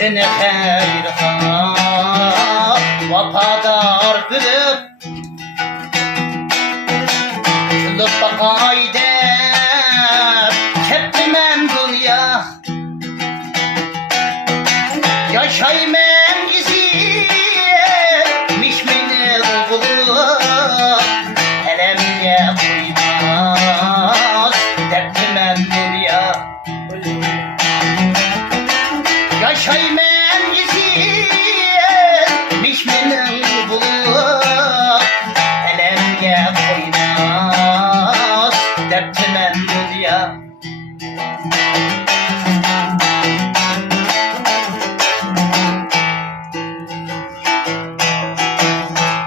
seni hayırga vafadar bilip kılıp bakay der keptimen dünya yaşaymen gizmiş beni bulup elemge koymaz dertlimen dünya yaşaymen gizmiş beni bulup elemge koymaz dertlimen dünya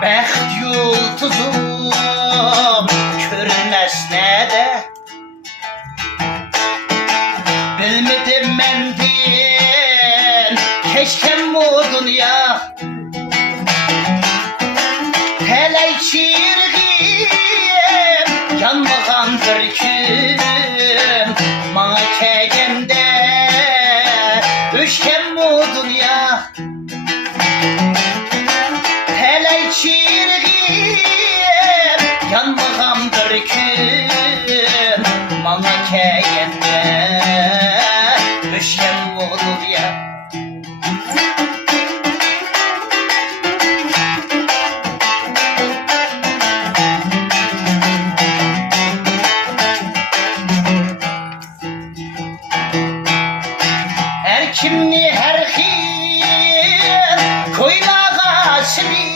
Bəxt yıldızım körünməz nədə Bilmədim məndin keşkəm bu dünya Tələk çirğim yanmağan bir gün Mana kəgəndə üşkəm bu dünya çirğim yanmağam bir gün Mana kəyəndə düşkəm olur ya Hər kimni hər xil koylağa sili